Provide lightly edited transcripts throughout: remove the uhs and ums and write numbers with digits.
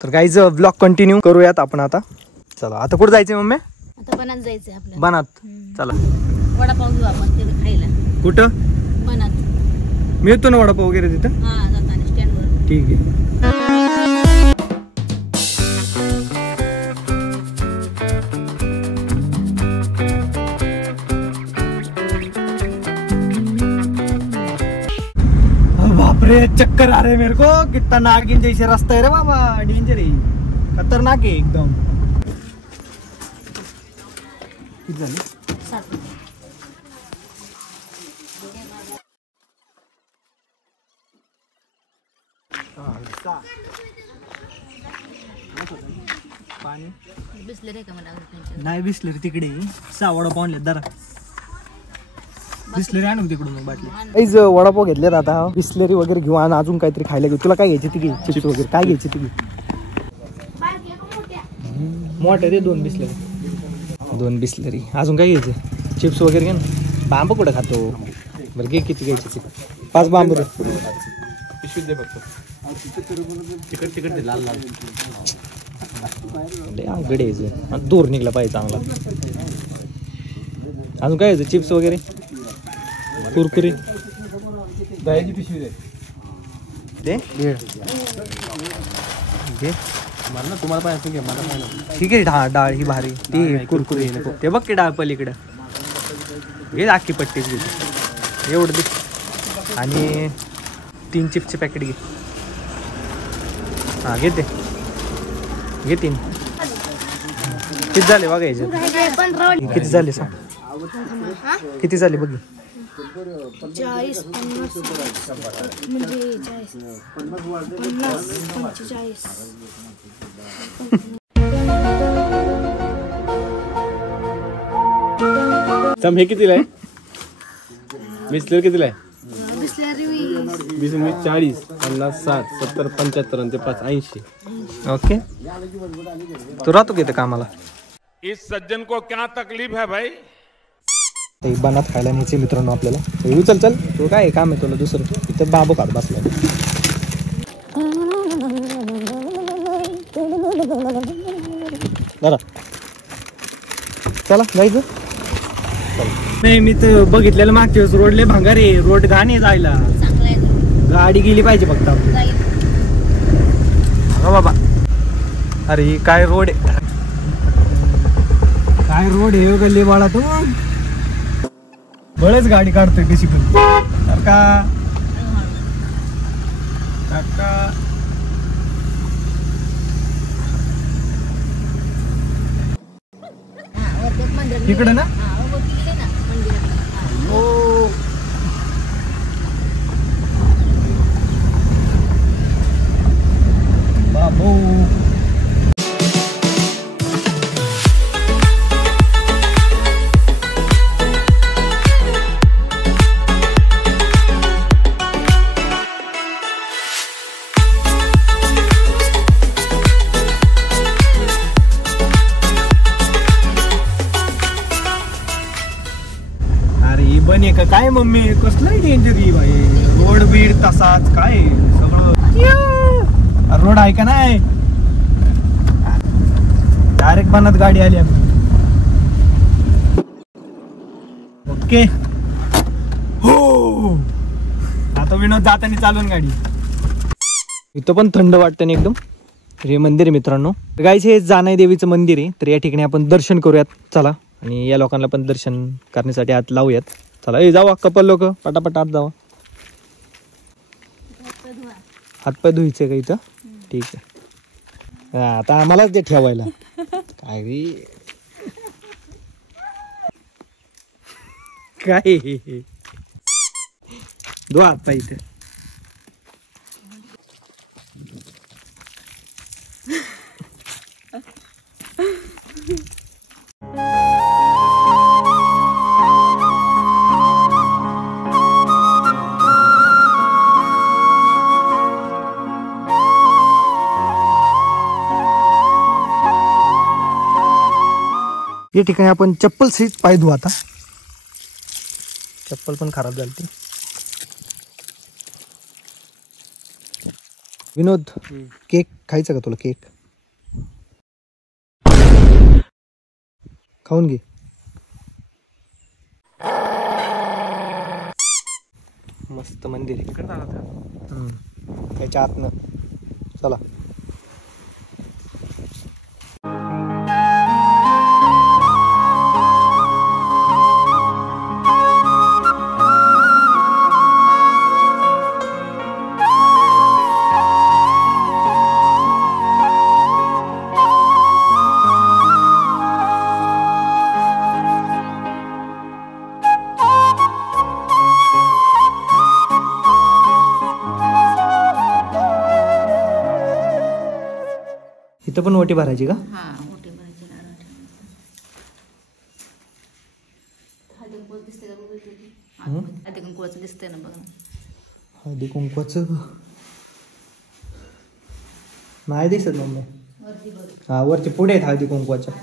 तर guys blog continue करूयात आपण आता. चला आता कुठे जायचंय मम्मी? आता बनात जायचंय आपल्याला. बनात. चला वडापाव घेऊ आपण तिथे खायला. कुठं? बनात मिळतो ना वडापाव वगैरे तिथं? हा जाताना स्टँडवर. ठीक आहे. बापरे चक्कर आ रहे मेरे को. कितना नागिन जैसे रास्ता है रे बाबा. डेंजर है, खतरनाक है एकदम. किती झाले? 60 रुपये. पाणी बिसलेरी का मला त्यांच्या? नाही बिसलेरी तिकडे. 6 वडापाव आणले जरा. बिसलेरी आणू तिकडून मग बाटली. काहीच वडापाव घेतलेत आता. बिसलेरी वगैरे घेऊ आणि अजून काहीतरी खायला घेऊ. तुला काय घ्यायची ती घे. चिप्स वगैरे काय घ्यायची ती घे. मोठे ते 2 बिसलेरी. 2 बिसलेरी. अजून काय घ्यायचं? चिप्स वगैरे घे ना. बांब कुठं खातो? बरं घे किती घ्यायची? 5 बांब रे. पिशवी दे फक्त. तिकट तिकट दे लाल लाल. अवघड यायचं दूर निघला पाहिजे चांगला. अजून काय घ्यायचं? चिप्स वगैरे कुरकुरी. दह्याची पिशवी दे. दे घे. मला ना तुम्हाला पाहिजे घे. मला पाहिजे. ठीक आहे. डाळ ही भारी. ती कुरकुरी नको. ते बघ की डाळ पलीकडं घे. आखी पट्टीच घे. एवढं दे. आणि 3 चिप्सचे पॅकेट घे. हां घे ते. घे 3. किती झाले बघायचे? किती झाले सांग? किती झाले बघ? 40 50 म्हणजे 40 50 45. सम हे कितीला आहे? बिसलेरी कितीला आहे? बिसलेरी 20 40 50 60 70 75 आणि ते 5 80. ओके. तू राहतो की इथं कामाला? इस सज्जन को क्या तकलीफ है भाई? ते बनात खायला न्यायचे मित्रांनो आपल्याला. चल चल. तू काय काम आहे तुला दुसरं? इथं बाबू खात बसला. बरं चला जायचं. नाही मी तर बघितलेलं मागच्या वेळेस रोडले भांगारे. रोड घाणे जायला. चांगला आहे. गाडी गेली पाहिजे फक्त. जाईल. हा बाबा. अरे काय रोड आहे. काय रोड आहे गल्ली बाळा. तू बळच गाडी काढतोय कशी पण. काका काका इकडे ना. हो बाबू. बने का काय मम्मी? कसलं डेंजर ही भाई. रोड बीड तसाच काय सगळं. रोड आहे का नाही? डायरेक्ट बनात गाडी आली आपली. ओके हो. आता विनोद जाताना चालून गाडी. इथं पण थंड वाटतं ना एकदम. हे मंदिर आहे मित्रांनो. गाईस हे जानाई देवीचं मंदिर आहे. तर या ठिकाणी आपण दर्शन करूयात. चला. आणि या लोकांना पण दर्शन करण्यासाठी आत लावूयात. चला ए जावा कपल लोक पटापट आत जावा. हातपाय धुईचे का इथं? ठीक आहे. आता आम्हालाच ते ठेवायला काय रे. काय धुवा हातपाय इथे. या ठिकाणी आपण चप्पल सहित पाय धुऊ. आता चप्पल पण खराब झाली. विनोद केक खायचा का तुला केक? खाऊन घे. मस्त मंदिर आहे. त्याच्या आतनं चला. इथं पण ओटी भरायची का? हा मोठे भरायचे नारळ ठेवायचे. हळदी कुंकू दिसते का बघ? हळदी कुंकूचं दिसतंय ना बघ ना. हळदी कुंकवाचं नाही दिसत मम्मी. वरती बघ. हा वरती पुढे आहेत हळदी कुंकवाच्या.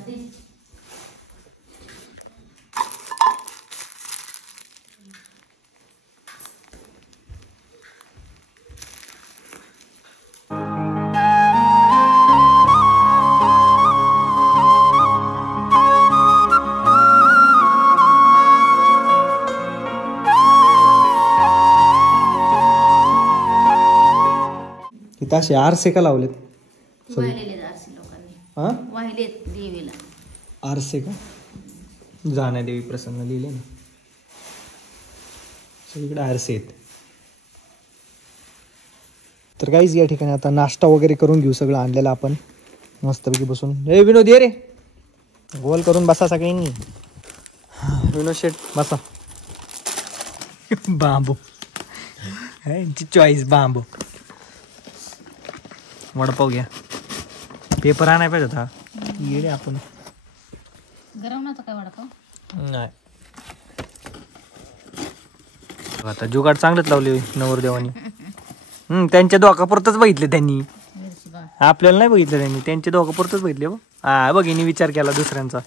इथं असे आरसे का लावलेत? वाहिलेले आरसे लोकांनी. हा वाहिलेत देवीला. आरसे का? जाण्या देवी प्रसन्न लिहिले ना. सगळीकडे आरसे आहेत. तर काहीच या ठिकाणी आता नाश्ता वगैरे करून घेऊ. सगळं आणलेलं आपण मस्तपैकी बसून. हे विनोद ये रे, गोल करून बसा सगळ्यांनी. विनोद शेट बसा. बांबू चॉईस बांबू. वडापाव घ्या. पेपर आणाय पाहिजे होता. येडे आपण. गरम नव्हतं काय वडापाव? नाही. आता जुगाड चांगलंच लावले नवरदेवानी. त्यांच्या दोघापुरतच बघितले त्यांनी. मिरची बघ. आपल्याला नाही बघितलं त्यांनी. त्यांच्या दोघापुरतच बघितले. हा बघ हिने विचार केला दुसऱ्यांचा.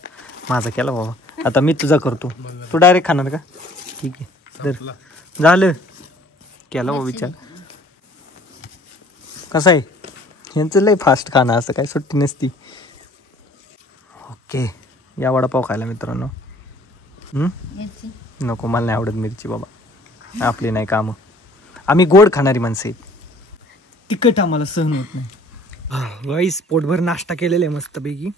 माझा केला बाबा. आता मी तुझा करतो. तू डायरेक्ट खाणार का? ठीक आहे तर झालं. केला बाबा विचार. कसं आहे यांचं लय फास्ट खाणं असं काही सुट्टी नसती. ओके या वडापाव खायला मित्रांनो. मिरची नको मला नाही आवडत मिरची बाबा. आपली नाही कामं. आम्ही गोड खाणारी माणसं आहेत. तिखट आम्हाला सहन होत नाही. वाईस पोटभर नाश्ता केलेला आहे मस्तपैकी.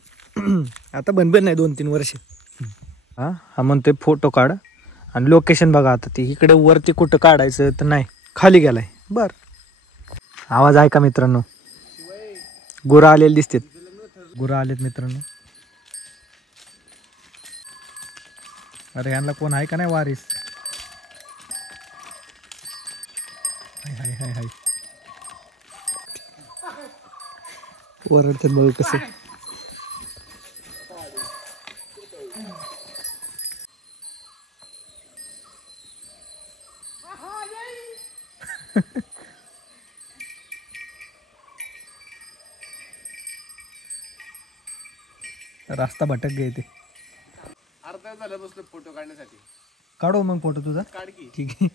आता बनबन नाही 2-3 वर्ष. हा म्हणतोय फोटो काढ आणि लोकेशन बघा. आता ते इकडे वरती कुठं काढायचं तर नाही खाली गेलाय. बर आवाज आहे का मित्रांनो? गुरं आलेले दिसतात. गुरं आलेत मित्रांनो. अरे यांना कोण आहे का नाही वारीस? हाय हाय हाय हाय ओरडतात बघ कसं. रास्ता भटक गए ते. अर्धा झालं बसलो फोटो काढण्यासाठी. काढू मग फोटो तुझा. काढ की. ठीक आहे.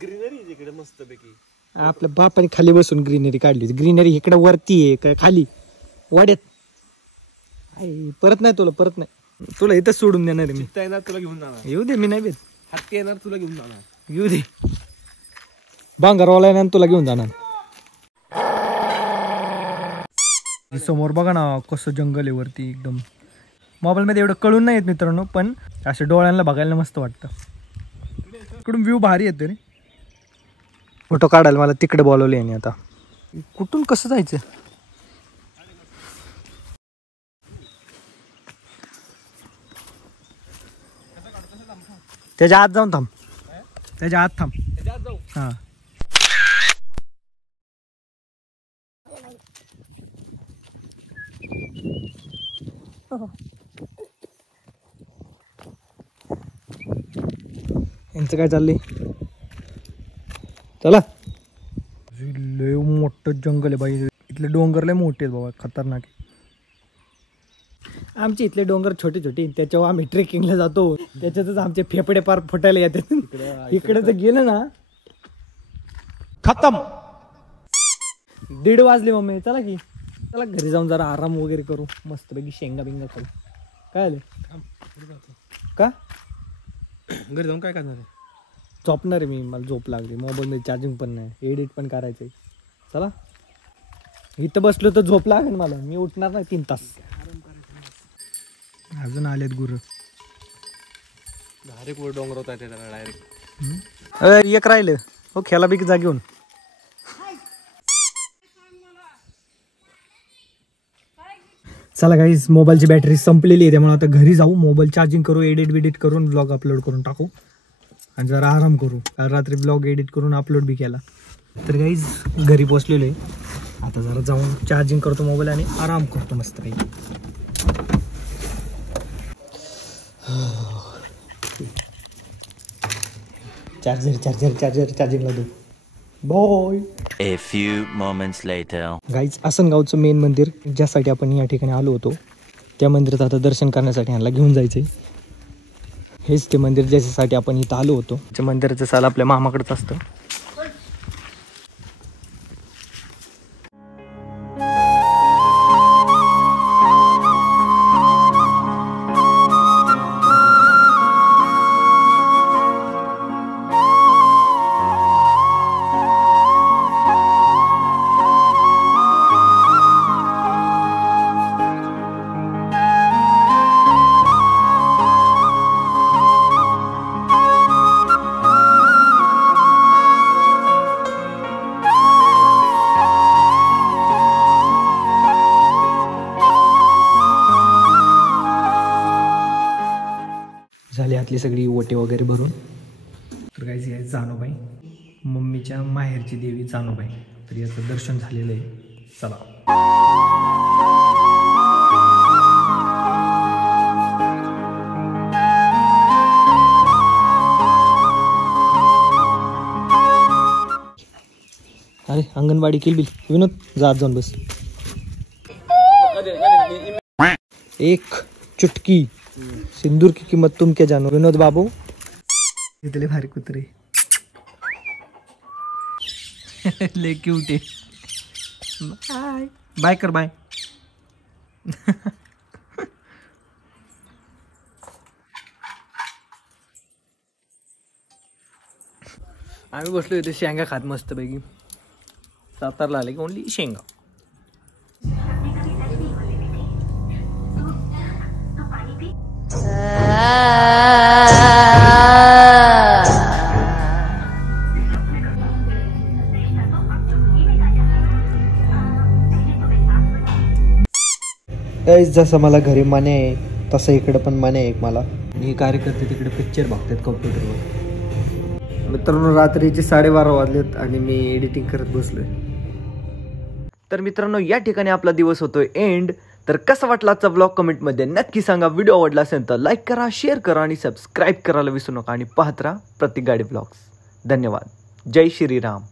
ग्रीनरी इकडे मस्त पैकी. आपल्या बापाने खाली बसून ग्रीनरी काढली. ग्रीनरी इकडे वरती आहे काय खाली वाड्यात. परत नाही तुला परत नाही. तुला इथं सोडून देणार आहे मी. चित्ता येणार तुला घेऊन जाणार. येऊ दे मी नाही भेट. हत्ती येणार तुला घेऊन जाणार. येऊ दे. बांगरवाला आहे ना तुला घेऊन जाणार. समोर बघा ना कसं जंगल आहे वरती एकदम. मोबाईलमध्ये एवढं कळून नाही येत मित्रांनो पण असे डोळ्यांना बघायला मस्त वाटतं. इकडून व्ह्यू भारी येतो रे. फोटो काढायला मला तिकडे बोलवले आणि आता कुठून कसं जायचं? त्याच्या आत जाऊन थांब. त्याच्या आत थांब. हा यांचं काय चाललंय? चला. लय मोठं जंगल आहे बाई. इथले डोंगर लय मोठे आहेत बाबा. खतरनाक. आमचे इथले डोंगर छोटे छोटे त्याच्यावर आम्ही ट्रेकिंगला जातो. त्याच्यातच आमचे फेफडे पार फुटायला येतात. इकडे तर गेलं ना खतम. 1:30 वाजले मम्मी, चला की चला घरी जाऊन जरा आराम वगैरे करू, मस्तपैकी शेंगा बिंगा खाऊ. काय आलं का घरी जाऊन काय करणार आहे? झोपणार आहे मी, मला झोप लागली, मोबाईलमध्ये चार्जिंग पण नाही, एडिट पण करायचंय. चला इथं बसलो तर झोप लागेल मला, मी उठणार नाही 3 तास. अजून आलेत गुरु. डायरेक्ट वर डोंगर होता त्याला डायरेक्ट. एक राहिलं हो, खेळा बी जा घेऊन. चला गाईज, मोबाईलची बॅटरी संपलेली आहे, त्यामुळे आता घरी जाऊ, मोबाईल चार्जिंग करू, एडिट करून ब्लॉग अपलोड करून टाकू आणि जरा आराम करू. काल रात्री ब्लॉग एडिट करून अपलोड बी केला. तर गाईज घरी पोचलेलो आहे, आता जरा जाऊन चार्जिंग करतो मोबाईल आणि आराम करतो मस्त काही. चार्जर चार्जिंगला दे. Bye. A few moments later. Guys आसनगावचं मेन मंदिर, ज्यासाठी आपण या ठिकाणी आलो होतो, त्या मंदिरात आता दर्शन करण्यासाठी ह्यांना घेऊन जायचंय. हेच ते मंदिर ज्याच्यासाठी आपण इथं आलो होतो. त्या मंदिराचं साल आपल्या मामाकडेच असतं. झाली आतली सगळी ओटे वगैरे भरून. तर काय आहे जानोबाई, मम्मीच्या माहेरची देवी जानोबाई, तर याचं दर्शन झालेलं आहे. चला अरे अंगणवाडी केली विनोद, जाऊन बस. एक चुटकी सिंदूर की कीमत तुम क्या जानो. विनोद बाबू इतले भारी कुत्रे ले क्यूट आहे. बाय बाय कर बाय. आम्ही बसलो इथे शेंगा खात मस्त पैकी. सातारला आले की ओनली शेंगा. जसं मला घरी माने आहे तसं इकडे पण माने आहे मला. हे कार्यकर्ते तिकडे पिक्चर बघतात कॉम्प्युटरवर. मित्रांनो रात्रीचे 12:30 वाजलेत आणि मी एडिटिंग करत बसलोय. तर मित्रांनो या ठिकाणी आपला दिवस होतोय एंड. तर कसा वाटला आजचा ब्लॉग कमेंटमध्ये नक्की सांगा. व्हिडिओ आवडला असेल तर लाईक करा, शेअर करा आणि सबस्क्राईब करायला विसरू नका. आणि पाहत राहा प्रत्येक गाडी ब्लॉग्स. धन्यवाद. जय श्रीराम.